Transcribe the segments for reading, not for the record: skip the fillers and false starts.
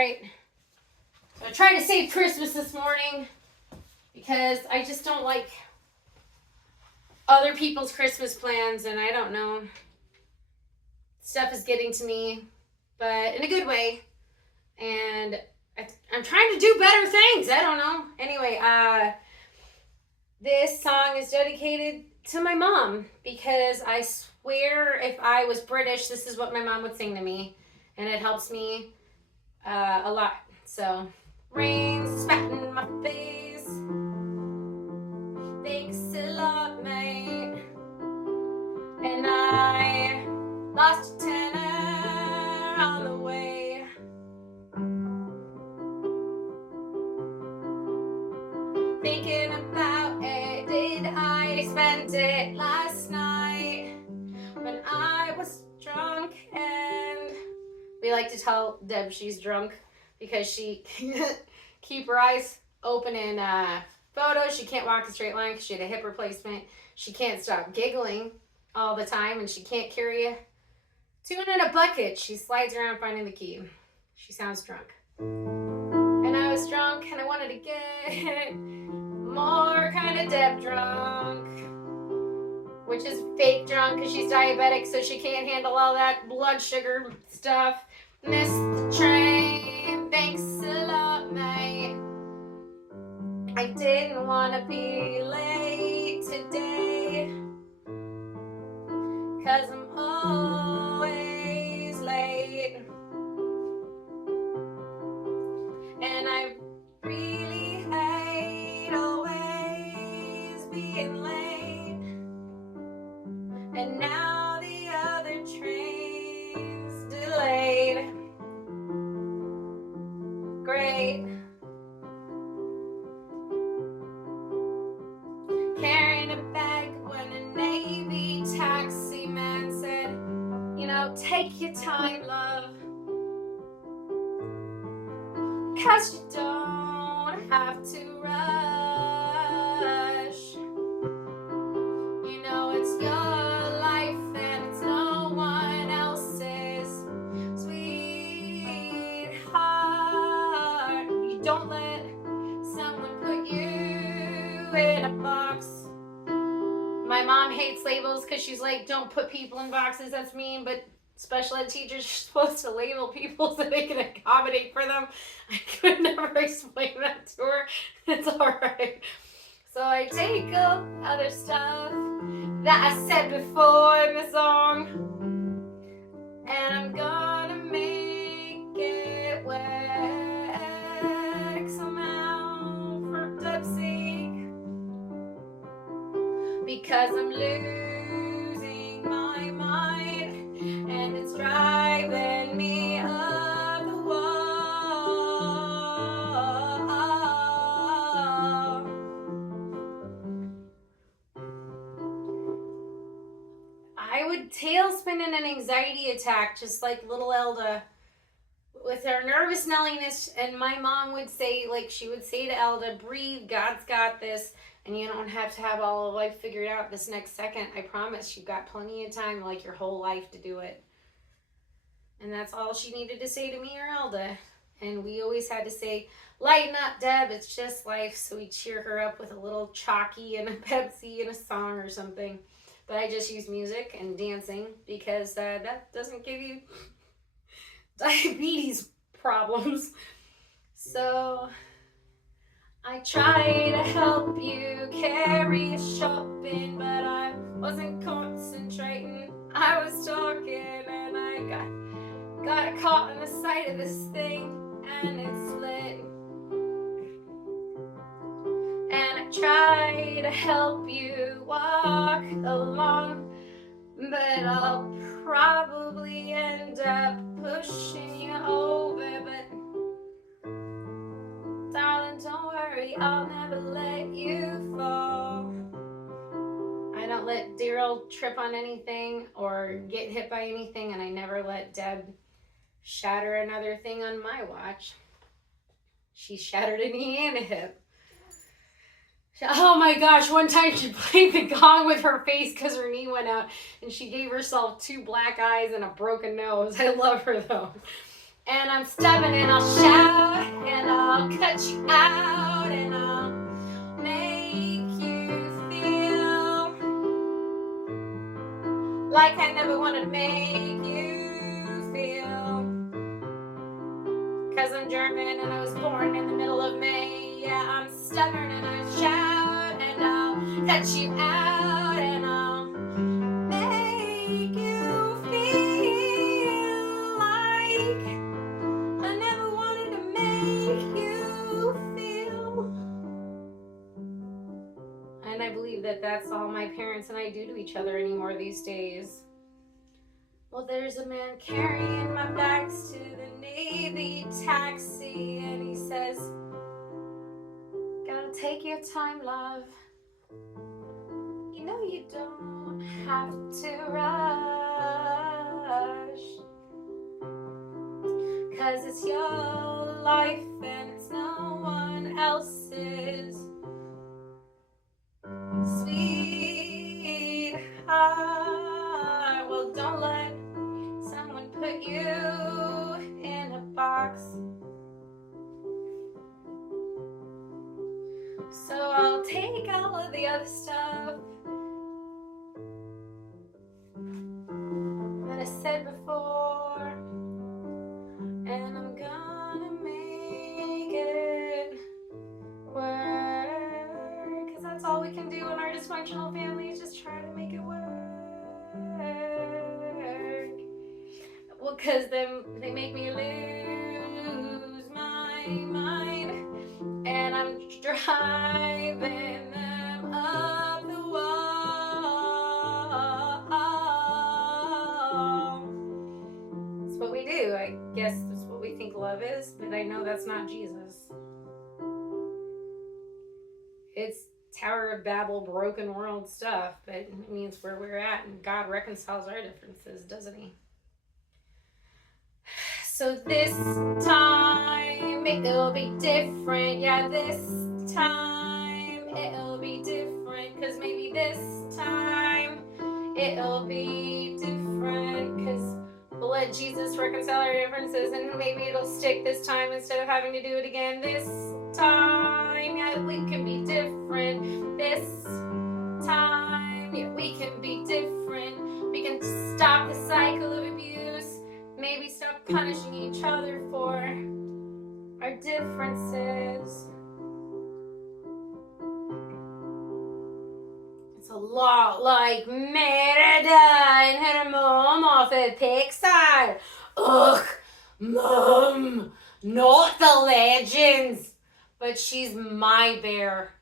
right. So I tried to save Christmas this morning because I just don't like other people's Christmas plans, and I don't know. Stuff is getting to me, but in a good way. And I'm trying to do better things. I don't know. Anyway, this song is dedicated to my mom because I swear if I was British, this is what my mom would sing to me. And it helps me a lot. So, rain spat in my face. Thanks a lot, mate. And I lost a tenner on the way. Thinking about it, did I spend it last night when I was drunk? And we like to tell Deb she's drunk because she can't keep her eyes open in photos. She can't walk a straight line because she had a hip replacement. She can't stop giggling all the time, and she can't carry a tuna in a bucket. She slides around finding the key. She sounds drunk. And I was drunk and I wanted to get more kind of Deb drunk, which is fake drunk because she's diabetic, so she can't handle all that blood sugar stuff. Missed the train, thanks a lot, mate. I didn't want to be late today, cause I'm always late. And I really hate always being late. And now the other train's delayed. Great. Carrying a bag when a Navy taxi man said, you know, take your time, love. 'Cause you don't have to rush. You know it's your life and it's no one else's, sweetheart. You don't let someone put you in a box. My mom hates labels because she's like, don't put people in boxes, that's mean, but special ed teachers are supposed to label people so they can accommodate for them. I could never explain that to her. It's alright. So I take up other stuff that I said before in the song, and I'm gonna make it work somehow for Deb's sake, because I'm losing my mind. And it's driving me up the wall. I would tailspin in an anxiety attack, just like little Elda, with her nervous Nelliness. And my mom would say, like, she would say to Elda, breathe, God's got this. And you don't have to have all of life figured out this next second. I promise you've got plenty of time, like your whole life, to do it. And that's all she needed to say to me or Elda. And we always had to say, lighten up, Deb, it's just life. So we cheer her up with a little chalky and a Pepsi and a song or something. But I just use music and dancing because that doesn't give you diabetes problems. So I try to help you carry your shopping, but I wasn't concentrating. I was talking and I got caught on the side of this thing and it split. And I try to help you walk along, but I'll probably end up pushing you over. But darling, don't worry, I'll never let you fall. I don't let Daryl trip on anything or get hit by anything, and I never let Deb shatter another thing on my watch. She shattered a knee and a hip. Oh my gosh, one time she played the gong with her face because her knee went out, and she gave herself 2 black eyes and a broken nose. I love her though. and I'm stubborn and I'll shout and I'll cut you out and I'll make you feel like I never wanted to make you feel. 'Cause I'm German and I was born in the middle of May. Yeah, I'm stubborn and I shout and I'll cut you out and I'll make you feel like I never wanted to make you feel. And I believe that that's all my parents and I do to each other anymore these days. Well, there's a man carrying my bags to the Navy taxi, and he says, gotta take your time, love. You know you don't have to rush, 'cause it's your life and it's no one else's. Sweetheart, well, don't let someone put you in a box. So I'll take all of the other stuff that I said before, and I'm gonna make it work. 'Cause that's all we can do in our dysfunctional family, is just try to make it work. Well, 'cause then they make me lose my mind, and I'm driving them up the wall. That's what we do. I guess that's what we think love is, but I know that's not Jesus. It's Tower of Babel, broken world stuff, but it means where we're at, and God reconciles our differences, doesn't he? So this time it'll be different. Yeah, this time it'll be different. 'Cause maybe this time it'll be different. 'Cause we'll let Jesus reconcile our differences, and maybe it'll stick this time instead of having to do it again. This time, yeah, we can be different. This time, yeah, we can be different. We can stop the cycle of abuse. Maybe stop punishing each other for our differences. It's a lot like Merida and her mom off of Pixar. Ugh, Mom, not the legends. But she's my bear.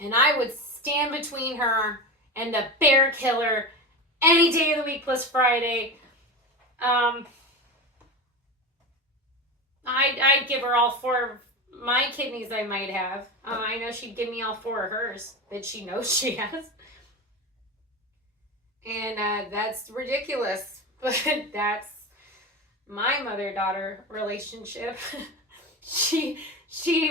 And I would stand between her and the bear killer any day of the week plus Friday. I'd give her all 4 of my kidneys I might have. I know she'd give me all 4 of hers that she knows she has. And that's ridiculous, but that's my mother-daughter relationship. She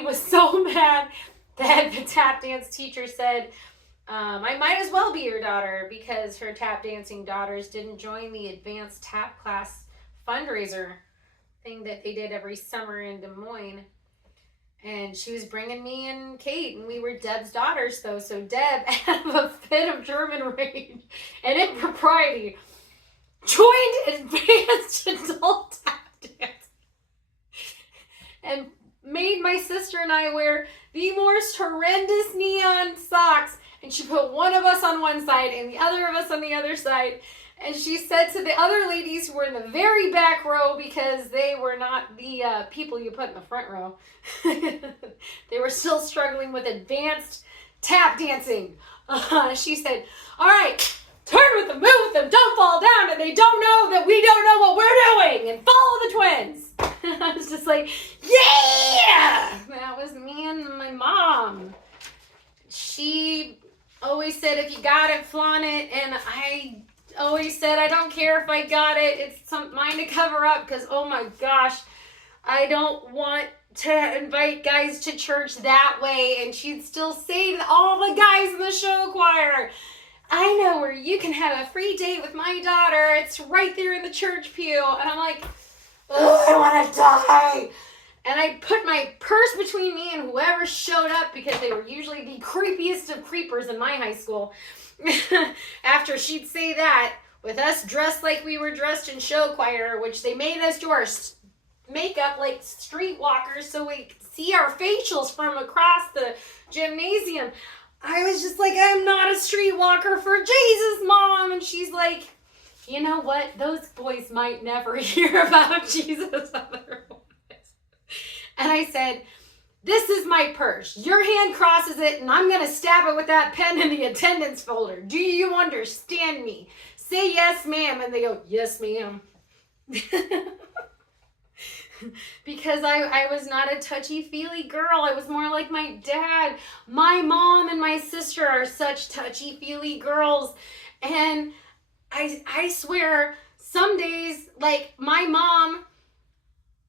was so mad that the tap dance teacher said, I might as well be your daughter, because her tap dancing daughters didn't join the advanced tap class fundraiser thing that they did every summer in Des Moines. And she was bringing me and Kate, and we were Deb's daughters, though. So Deb, out of a fit of German rage and impropriety, joined advanced adult tap dance and made my sister and I wear the most horrendous neon socks. And she put one of us on one side and the other of us on the other side. And she said to the other ladies who were in the very back row, because they were not the people you put in the front row, they were still struggling with advanced tap dancing. She said, all right, turn with them, move with them, don't fall down, and they don't know that we don't know what we're doing, and follow the twins. I was just like, yeah! That was me and my mom. She always said, if you got it, flaunt it, and I always said, I don't care if I got it, it's mine to cover up, because oh my gosh, I don't want to invite guys to church that way. And she'd still say to all the guys in the show choir, I know where you can have a free date with my daughter, it's right there in the church pew. And I'm like, oh, I want to die. And I put my purse between me and whoever showed up, because they were usually the creepiest of creepers in my high school. After she'd say that, with us dressed like we were dressed in show choir, which they made us do our makeup like streetwalkers so we could see our facials from across the gymnasium. I was just like, I'm not a streetwalker for Jesus, Mom. And she's like, you know what? Those boys might never hear about Jesus otherwise. And I said, this is my purse. Your hand crosses it, and I'm going to stab it with that pen in the attendance folder. Do you understand me? Say yes, ma'am. And they go, yes, ma'am. Because I was not a touchy-feely girl. I was more like my dad. My mom and my sister are such touchy-feely girls. And I swear, some days, like, my mom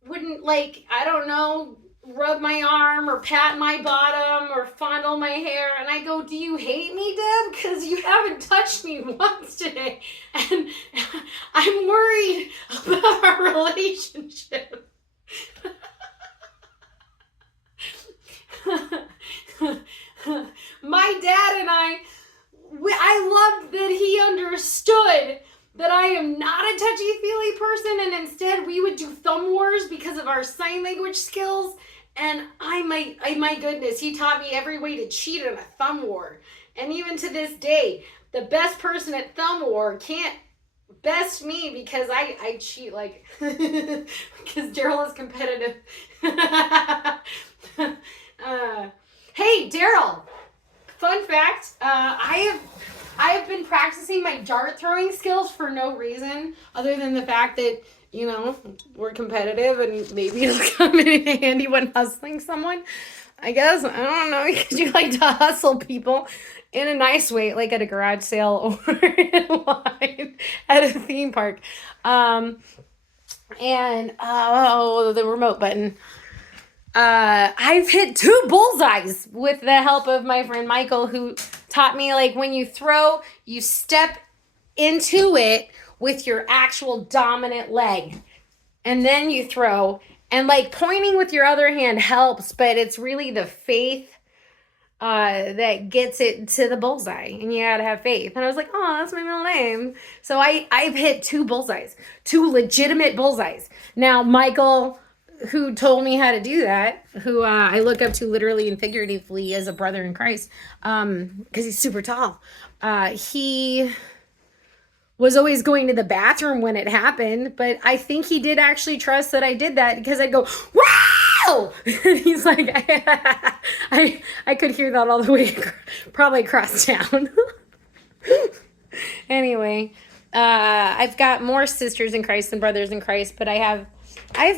wouldn't, like, I don't know, rub my arm or pat my bottom or fondle my hair. And I go, do you hate me, Deb? Because you haven't touched me once today. And I'm worried about our relationship. My dad and I loved that he understood that I am not a touchy-feely person, and instead we would do thumb wars because of our sign language skills. And my goodness, he taught me every way to cheat in a thumb war. And even to this day, the best person at thumb war can't best me because I cheat, like, because Daryl is competitive. Hey, Daryl, fun fact, I have been practicing my dart throwing skills for no reason other than the fact that, you know, we're competitive and maybe it'll come in handy when hustling someone. I guess, I don't know, because you like to hustle people in a nice way, like at a garage sale or in line at a theme park. And the remote button. I've hit 2 bullseyes with the help of my friend Michael, who taught me, like, when you throw, you step into it with your actual dominant leg. And then you throw. And, like, pointing with your other hand helps, but it's really the faith that gets it to the bullseye. And you gotta have faith. And I was like, oh, that's my middle name. So I've hit 2 bullseyes. 2 legitimate bullseyes. Now, Michael, who told me how to do that, who I look up to literally and figuratively as a brother in Christ, because he's super tall. He was always going to the bathroom when it happened, but I think he did actually trust that I did that, because I'd go, wow! And he's like, I could hear that all the way probably across town. Anyway, I've got more sisters in Christ than brothers in Christ, but I've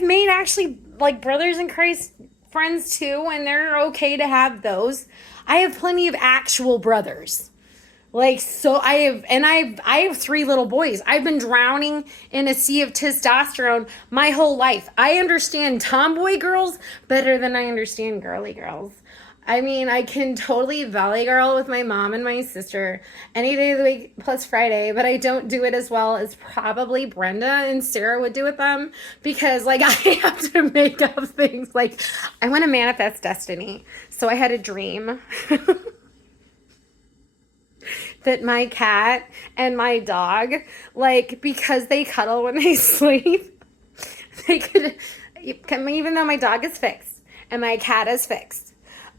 made actually, like, brothers in Christ friends too, and they're okay to have those. I have plenty of actual brothers. Like, so I have 3 little boys. I've been drowning in a sea of testosterone my whole life. I understand tomboy girls better than I understand girly girls. I mean, I can totally valley girl with my mom and my sister any day of the week plus Friday, but I don't do it as well as probably Brenda and Sarah would do with them, because, like, I have to make up things. Like, I want to manifest destiny. So I had a dream that my cat and my dog, like, because they cuddle when they sleep, they could, even though my dog is fixed and my cat is fixed,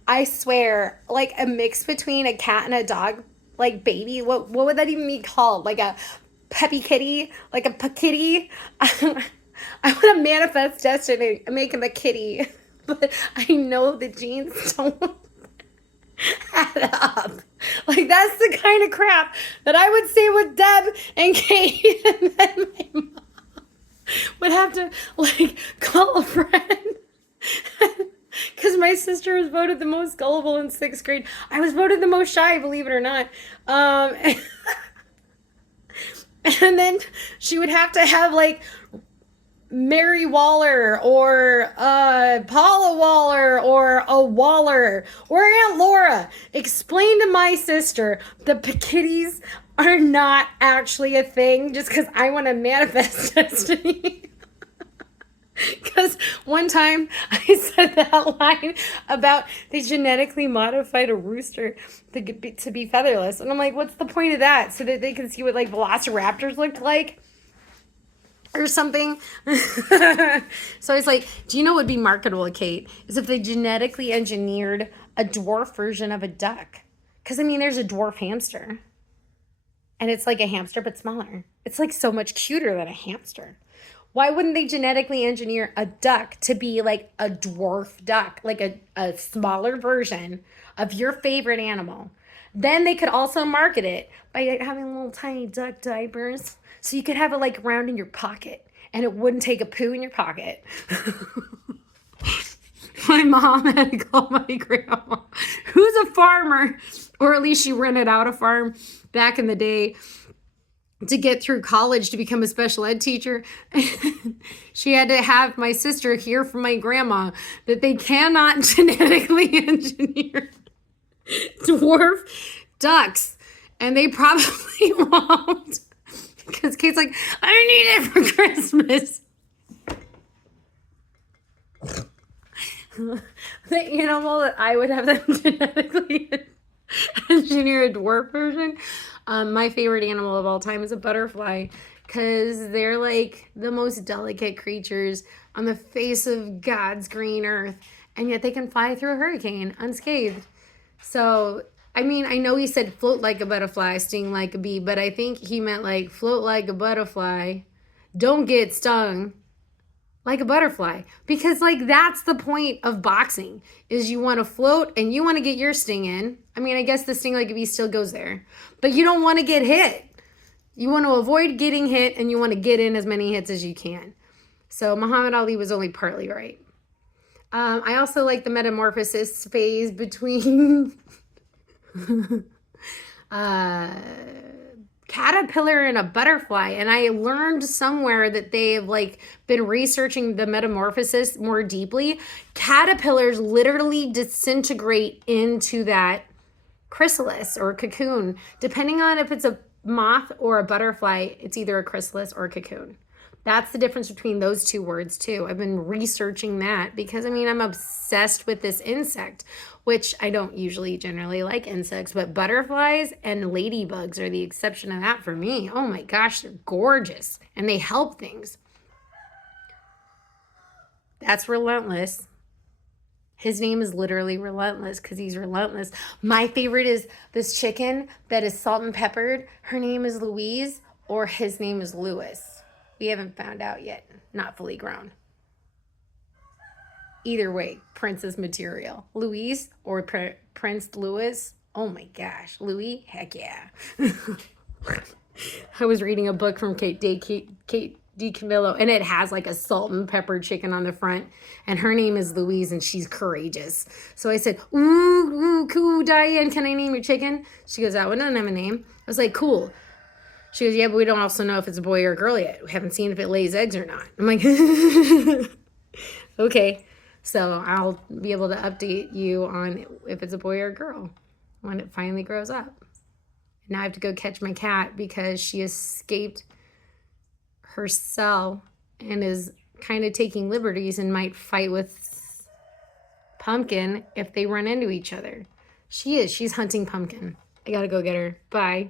I swear, like, a mix between a cat and a dog, like, baby, what would that even be called? Like a peppy kitty? Like a kitty? I want to manifest destiny and make him a kitty, but I know the genes don't add up. Like, that's the kind of crap that I would say with Deb and Kate, and then my mom would have to, like, call a friend. Because my sister was voted the most gullible in 6th grade. I was voted the most shy, believe it or not. And then she would have to have, like, Mary Waller or Paula Waller or a Waller or Aunt Laura explain to my sister that kitties are not actually a thing just because I want to manifest destiny. Because one time I said that line about they genetically modified a rooster to be featherless. And I'm like, what's the point of that? So that they can see what like velociraptors looked like or something. So I was like, do you know what would be marketable, Kate? Is if they genetically engineered a dwarf version of a duck. Because I mean, there's a dwarf hamster. And it's like a hamster, but smaller. It's like so much cuter than a hamster. Why wouldn't they genetically engineer a duck to be like a dwarf duck, like a smaller version of your favorite animal? Then they could also market it by having little tiny duck diapers. So you could have it like around in your pocket and it wouldn't take a poo in your pocket. My mom had to call my grandma, who's a farmer, or at least she rented out a farm back in the day to get through college to become a special ed teacher. She had to have my sister hear from my grandma that they cannot genetically engineer dwarf ducks. And they probably won't. Because Kate's like, I need it for Christmas. The animal that I would have them genetically engineer a dwarf version. My favorite animal of all time is a butterfly because they're like the most delicate creatures on the face of God's green earth, and yet they can fly through a hurricane unscathed. So, I mean, I know he said float like a butterfly, sting like a bee, but I think he meant like float like a butterfly, don't get stung like a butterfly, because like that's the point of boxing, is you want to float and you want to get your sting in. I mean, I guess the sting like a bee still goes there, but you don't want to get hit. You want to avoid getting hit and you want to get in as many hits as you can. So Muhammad Ali was only partly right. I also like the metamorphosis phase between caterpillar and a butterfly, and I learned somewhere that they've like been researching the metamorphosis more deeply. Caterpillars literally disintegrate into that chrysalis or cocoon. Depending on if it's a moth or a butterfly, it's either a chrysalis or a cocoon. That's the difference between those two words too. I've been researching that because I mean, I'm obsessed with this insect, which I don't usually generally like insects, but butterflies and ladybugs are the exception of that for me. Oh my gosh, they're gorgeous and they help things. That's relentless. His name is literally relentless because he's relentless. My favorite is this chicken that is salt and peppered. Her name is Louise, or his name is Louis. We haven't found out yet. Not fully grown. Either way, princess material. Louise or Prince Louis. Oh my gosh. Louis? Heck yeah. I was reading a book from Kate DiCamillo, and it has like a salt and pepper chicken on the front, and her name is Louise, and she's courageous. So I said, ooh, cool, Diane, can I name your chicken? She goes, that one doesn't have a name. I was like, cool. She goes, yeah, but we don't also know if it's a boy or a girl yet. We haven't seen if it lays eggs or not. I'm like, okay. So I'll be able to update you on if it's a boy or a girl when it finally grows up. Now I have to go catch my cat because she escaped her cell and is kind of taking liberties and might fight with Pumpkin if they run into each other. She's hunting Pumpkin. I gotta go get her. Bye.